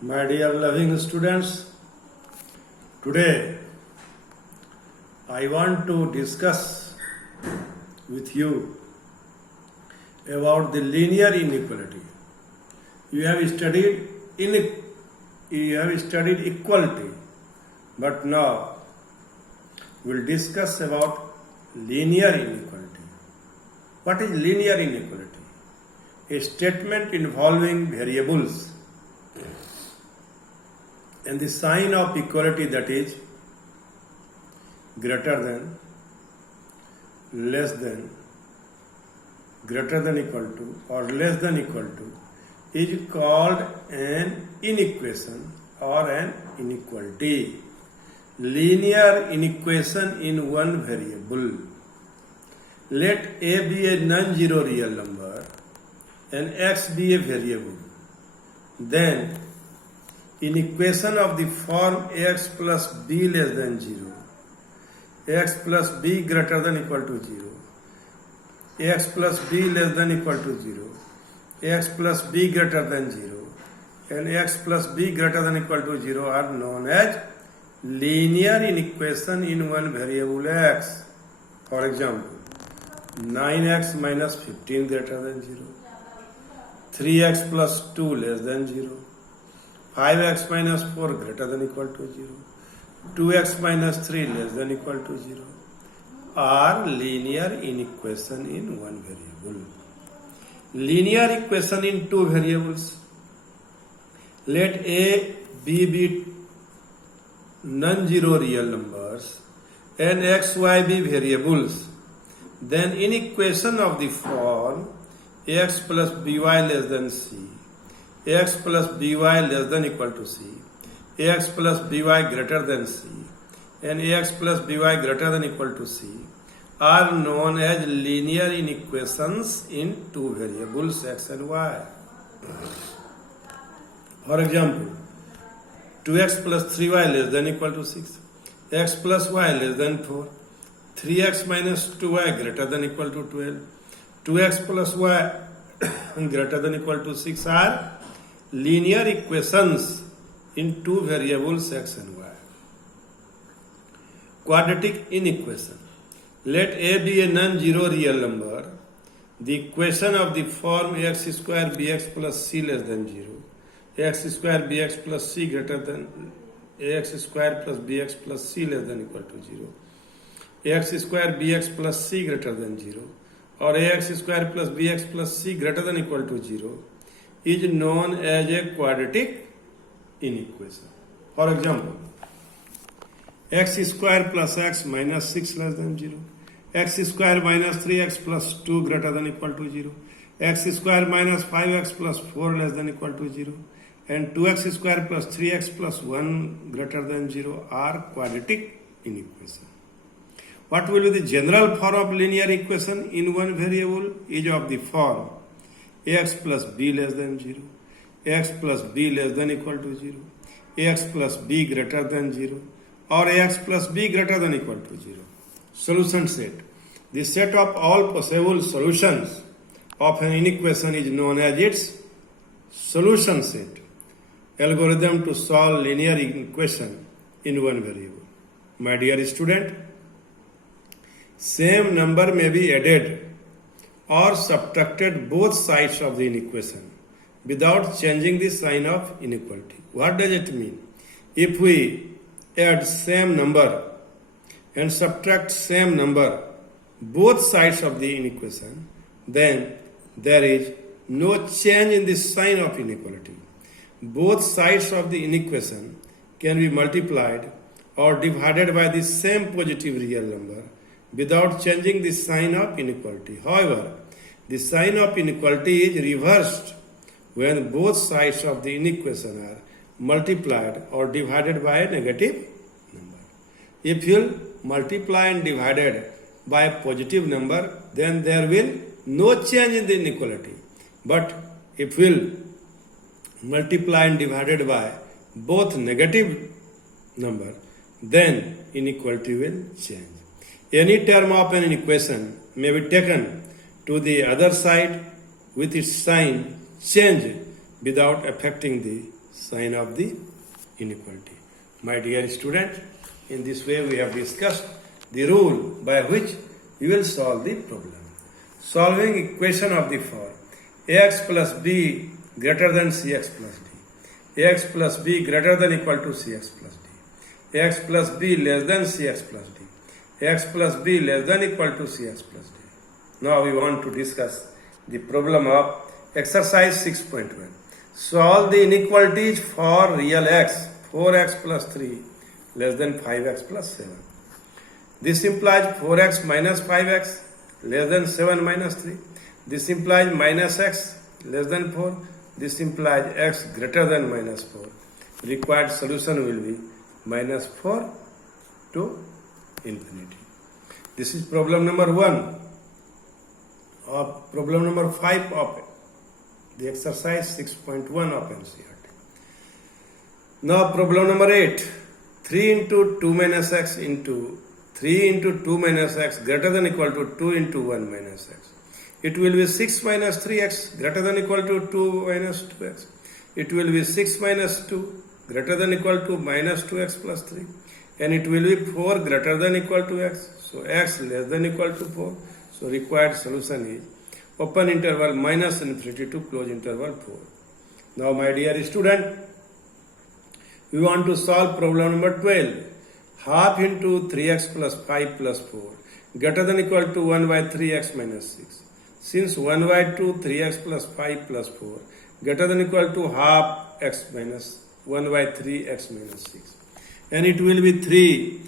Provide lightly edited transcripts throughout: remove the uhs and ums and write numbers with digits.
My dear loving students, today I want to discuss with you about the linear inequality. You have studied equality, but now we'll discuss about linear inequality. What is linear inequality? A statement involving variables and the sign of equality, that is greater than, less than, greater than equal to, or less than equal to, is called an inequation or an inequality. Linear inequation in one variable. Let A be a non-zero real number and x be a variable. Then inequation of the form ax plus b less than 0, ax plus b greater than equal to 0, ax plus b less than equal to 0, ax plus b greater than 0, and ax plus b greater than equal to 0 are known as linear inequation in one variable x. For example, 9x minus 15 greater than 0, 3x plus 2 less than 0, 5x minus 4 greater than equal to 0, 2x minus 3 less than equal to 0 are linear inequation in one variable. Linear equation in two variables. Let A, B be non-zero real numbers and x, y be variables. Then inequation of the form ax plus by less than c, ax plus by less than equal to c, ax plus by greater than c, and ax plus by greater than equal to c are known as linear inequations in two variables x and y. For example, 2x plus 3y less than equal to 6, x plus y less than 4, 3x minus 2y greater than equal to 12, 2x plus y greater than equal to 6 are linear equations in two variables x and y. Quadratic inequation. Let A be a non-zero real number. The equation of the form ax square bx plus c less than 0, ax square bx plus c greater than ax square plus bx plus c less than equal to 0, ax square bx plus c greater than 0, or ax square plus bx plus c greater than equal to 0 is known as a quadratic inequation. For example, x square plus x minus 6 less than 0, x square minus 3x plus 2 greater than equal to 0, x square minus 5x plus 4 less than equal to 0, and 2x square plus 3x plus 1 greater than 0 are quadratic inequations. What will be the general form of linear equation in one variable is of the form ax plus b less than 0, ax plus b less than equal to 0, ax plus b greater than 0, or ax plus b greater than equal to 0. Solution set. The set of all possible solutions of an inequation is known as its solution set. Algorithm to solve linear equation in one variable. My dear student, same number may be added or subtracted both sides of the inequation without changing the sign of inequality. What does it mean? If we add same number and subtract same number both sides of the inequation, then there is no change in the sign of inequality. Both sides of the inequation can be multiplied or divided by the same positive real number without changing the sign of inequality. However, the sign of inequality is reversed when both sides of the inequation are multiplied or divided by a negative number. If you multiply and divided by a positive number, then there will no change in the inequality. But if we'll multiply and divided by both negative number, then inequality will change. Any term of an equation may be taken to the other side with its sign changed without affecting the sign of the inequality. My dear student, in this way we have discussed the rule by which we will solve the problem. Solving equation of the form ax plus b greater than cx plus d, ax plus b greater than equal to cx plus d, ax plus b less than cx plus d, ax plus b less than equal to cx plus d. Now we want to discuss the problem of exercise 6.1. Solve the inequalities for real x, 4x plus 3 less than 5x plus 7. This implies 4x minus 5x less than 7 minus 3. This implies minus x less than 4. This implies x greater than minus 4. Required solution will be minus 4 to infinity. This is problem number 1. Problem number 5 of the exercise 6.1 of NCERT. Now problem number 8. 3 into 2 minus x into 3 into 2 minus x greater than equal to 2 into 1 minus x. It will be 6 minus 3x greater than equal to 2 minus 2x. It will be 6 minus 2 greater than equal to minus 2x plus 3. And it will be 4 greater than equal to x. So x less than equal to 4. So required solution is open interval minus infinity to close interval 4. Now my dear student, we want to solve problem number 12. Half into 3x plus 5 plus 4 greater than equal to 1 by 3x minus 6. Since 1 by 2 3x plus 5 plus 4 greater than equal to half x minus 1 by 3x minus 6. And it will be 3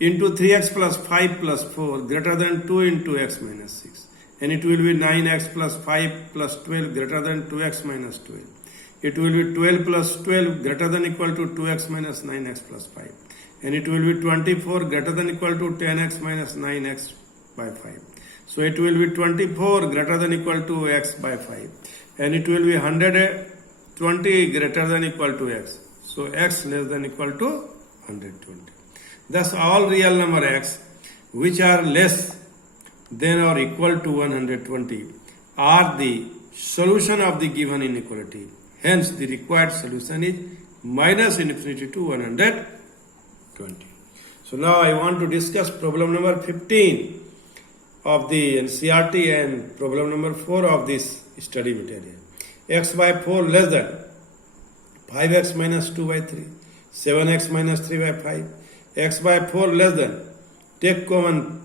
into 3x plus 5 plus 4 greater than 2 into x minus 6. And it will be 9x plus 5 plus 12 greater than 2x minus 12. It will be 12 plus 12 greater than equal to 2x minus 9x plus 5. And it will be 24 greater than equal to 10x minus 9x by 5. So it will be 24 greater than equal to x by 5. And it will be 120 greater than equal to x. So x less than equal to 120. Thus all real number x which are less than or equal to 120 are the solution of the given inequality. Hence the required solution is minus infinity to 120. So now I want to discuss problem number 15 of the NCERT and problem number 4 of this study material. X by 4 less than 5x minus 2 by 3, 7x minus 3 by 5, x by 4 less than, take common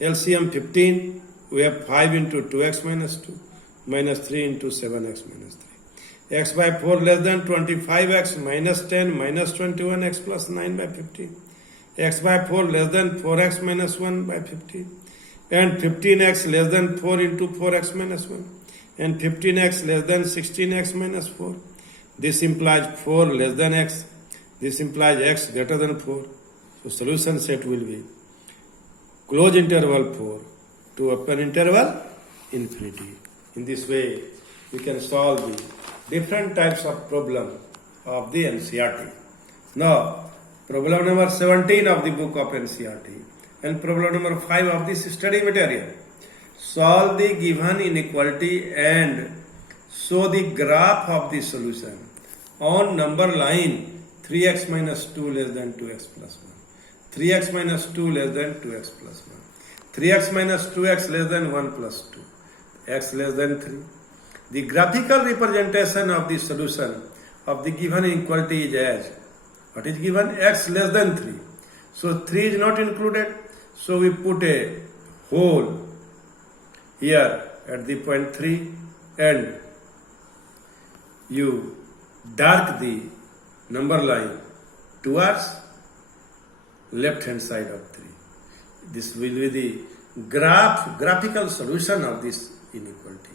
LCM 15, we have 5 into 2x minus 2, minus 3 into 7x minus 3. X by 4 less than 25x minus 10 minus 21x plus 9 by 15. X by 4 less than 4x minus 1 by 15. And 15x less than 4 into 4x minus 1. And 15x less than 16x minus 4. This implies 4 less than x. This implies x greater than 4. So solution set will be close interval 4 to open interval infinity. In this way, we can solve the different types of problem of the NCERT. Now, problem number 17 of the book of NCERT and problem number 5 of this study material. Solve the given inequality and show the graph of the solution on number line 3x minus 2 less than 2x plus 1. 3x minus 2 less than 2x plus 1. 3x minus 2x less than 1 plus 2. X less than 3. The graphical representation of the solution of the given inequality is as what is given? X less than 3. So 3 is not included. So we put a hole here at the point 3 and you dark the number line towards left hand side of 3. This will be the graphical solution of this inequality.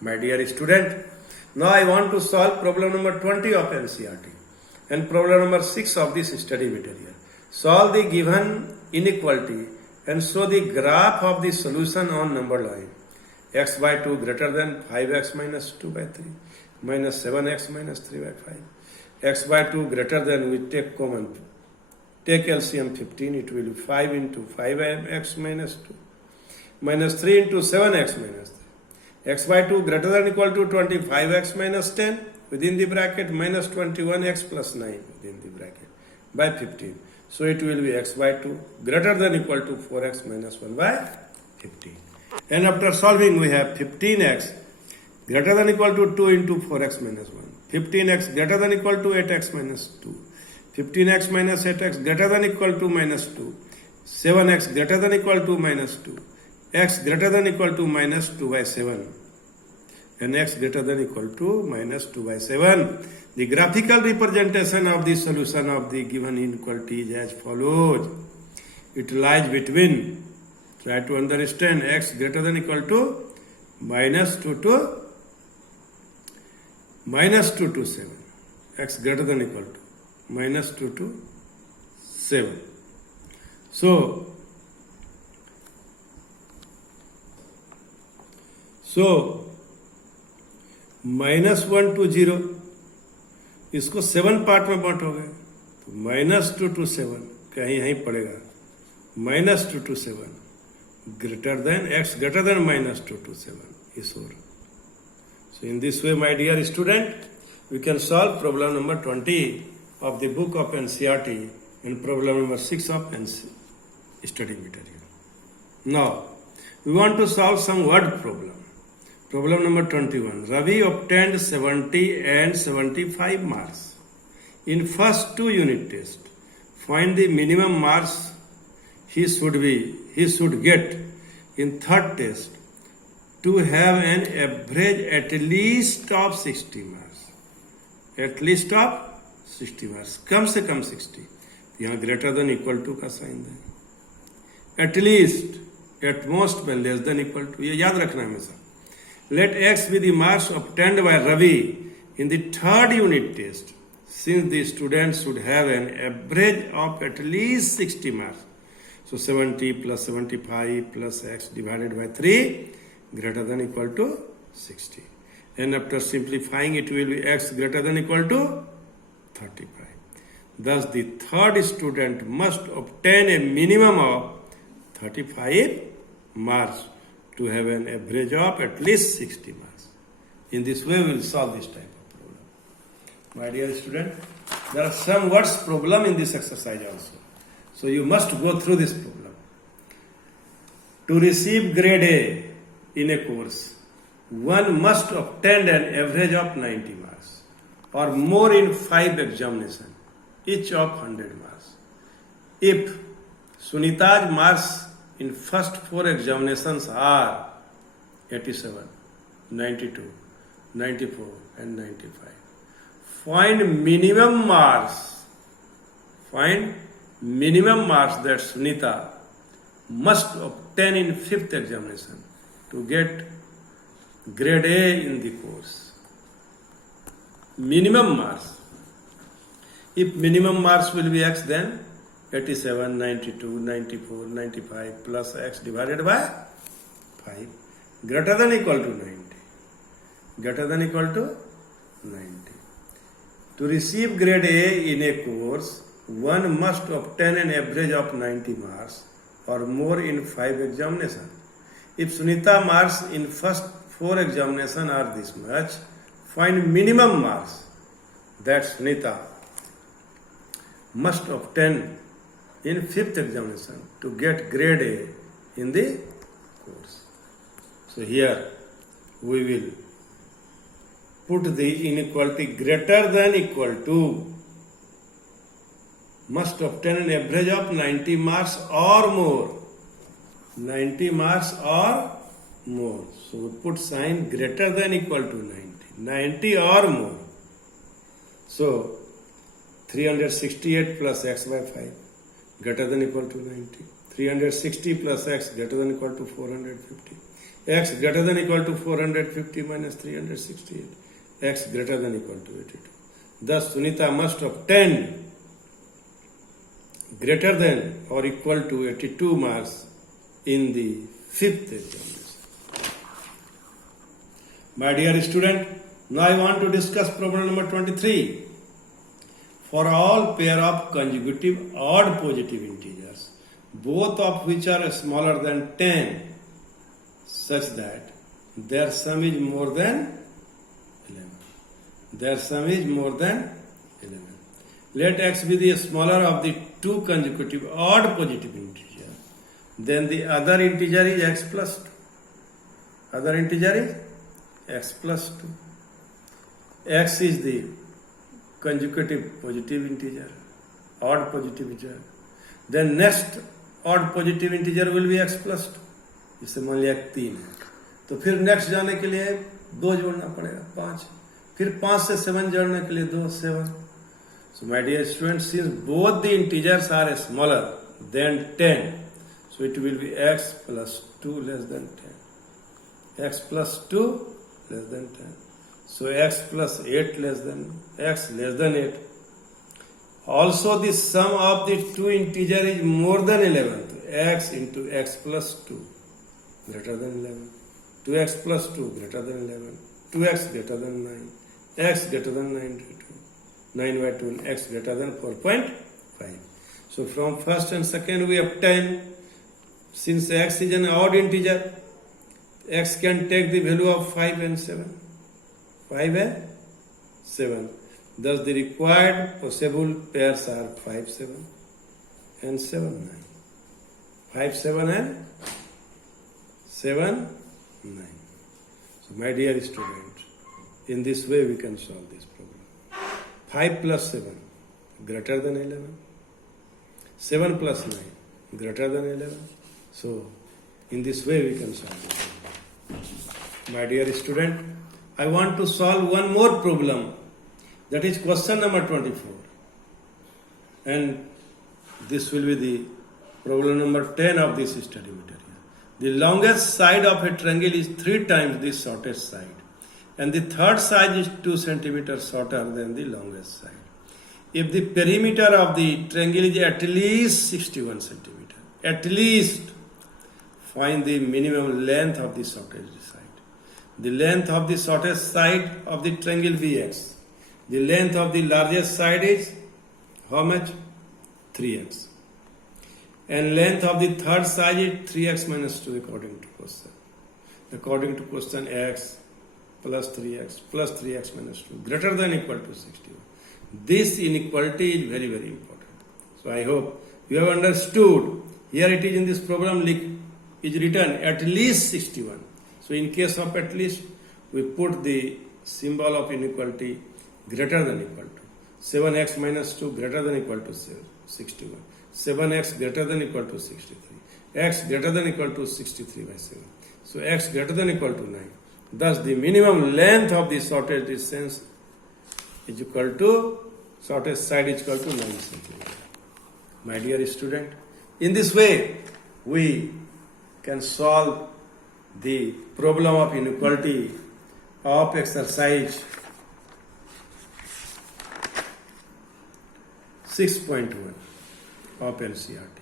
My dear student, now I want to solve problem number 20 of NCERT and problem number 6 of this study material. Solve the given inequality and show the graph of the solution on number line x by 2 greater than 5x minus 2 by 3 minus 7x minus 3 by 5. X by 2 greater than, we take common, take LCM 15, it will be 5 into 5x minus 2 minus 3 into 7x minus 3. X by 2 greater than equal to 25x minus 10, within the bracket minus 21x plus 9 within the bracket by 15. So it will be x by 2 greater than equal to 4x minus 1 by 15. And after solving we have 15x greater than equal to 2 into 4x minus 1. 15x greater than equal to 8x minus 2. 15x minus 8x greater than equal to minus 2. 7x greater than equal to minus 2. X greater than equal to minus 2 by 7. And x greater than equal to minus 2 by 7. The graphical representation of the solution of the given inequality is as follows. It lies between, try to understand, x greater than equal to minus 2 to 7. X greater than equal to minus 2 to 7. So minus 1 to 0, इसको 7 part में बांटोगे तो minus 2 to 7 कहीं यहीं पड़ेगा. minus 2 to 7 greater than x greater than minus 2 to 7 is over. So in this way, my dear student, we can solve problem number 20 of the book of NCERT and problem number 6 of study material. Now, we want to solve some word problem. Problem number 21. Ravi obtained 70 and 75 marks in first 2 unit test. Find the minimum marks he should get in third test to have an average at least of 60 marks. At least of 60 marks. कम से कम 60. यहाँ greater than equal to का sign है. At least, at most by less than equal to. ये याद रखना हमेशा. Let x be the marks obtained by Ravi in the third unit test, since the student should have an average of at least 60 marks. So 70 plus 75 plus x divided by 3 greater than equal to 60. And after simplifying, it will be x greater than equal to 35. Thus, the third student must obtain a minimum of 35 marks to have an average of at least 60 marks. In this way, we will solve this type of problem. My dear student, there are some words problem in this exercise also. So you must go through this problem. To receive grade A in a course, one must obtain an average of 90 marks or more in 5 examinations, each of 100 marks. If Sunita's marks in first 4 examinations are 87, 92, 94 and 95. Find minimum marks that Sunita must obtain in 5th examination to get grade A in the course. Minimum marks. If minimum marks will be x, then 87, 92, 94, 95 plus x divided by 5 greater than equal to 90. Greater than equal to 90. To receive grade A in a course, one must obtain an average of 90 marks or more in 5 examinations. If Sunita marks in first 4 examinations are this much, find minimum marks that Sunita must obtain in 5th examination to get grade A in the course. So here we will put the inequality greater than equal to must obtain an average of 90 marks or more. 90 marks or more. So we put sign greater than equal to 90. 90 or more. So 368 plus x by 5 greater than equal to 90. 360 plus x greater than equal to 450. X greater than equal to 450 minus 368. X greater than equal to 82. Thus Sunita must obtain greater than or equal to 82 marks in the 5th examination. My dear student, now I want to discuss problem number 23. For all pair of consecutive odd positive integers, both of which are smaller than 10, such that their sum is more than 11. their sum is more than 11. Let x be the smaller of the two consecutive odd positive integer. Then the other integer is x plus 2. Other integer is x plus 2. X is the consecutive positive integer, odd positive integer. Then next odd positive integer will be x plus 2. इसे मान लिया 3 है, तो फिर next जाने के लिए 2 जोड़ना पड़ेगा 5, फिर 5 से 7 जोड़ने के लिए 2 7. So my dear students, since both the integers are smaller than 10, so it will be x plus 2 less than 10. X plus 2 less than 10. So x plus 8 less than x less than 8. Also the sum of the two integer is more than 11. So x into x plus 2 greater than 11. 2x plus 2 greater than 11. 2x greater than 9. X greater than 9 by 2. 9 by 2 and x greater than 4.5. So from first and second we obtain, since x is an odd integer, x can take the value of 5 and 7. 5 and 7. Thus the required possible pairs are 5 7 and 7 9. 5 7 and 7 9. So my dear students, in this way we can solve this problem. 5 plus 7 greater than 11. 7 plus 9 greater than 11. So in this way we can solve this problem. My dear student, I want to solve one more problem. That is question number 24. And this will be the problem number 10 of this study material. The longest side of a triangle is 3 times the shortest side. And the third side is 2 centimeters shorter than the longest side. If the perimeter of the triangle is at least 61 centimeters, at least find the minimum length of the shortest side. The length of the shortest side of the triangle Bx. The length of the largest side is how much? 3x. And length of the third side is 3x minus 2 according to question. According to question, x plus 3x minus 2 greater than equal to 61. This inequality is very, very important. So I hope you have understood. Here it is in this problem is written at least 61. So in case of at least, we put the symbol of inequality greater than equal to 7x minus 2 greater than equal to 61. 7x greater than equal to 63. X greater than equal to 63 by 7. So x greater than equal to 9. Thus the minimum length of the shortest distance is equal to, shortest side is equal to 9 centimeters. My dear student, in this way we can solve the problem of inequality of exercise 6.1 of NCERT.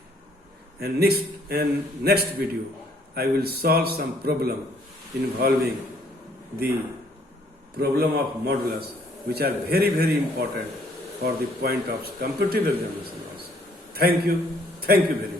And next video I will solve some problem involving the problem of modulus, which are very, very important for the point of competitive examination also. Thank you very much.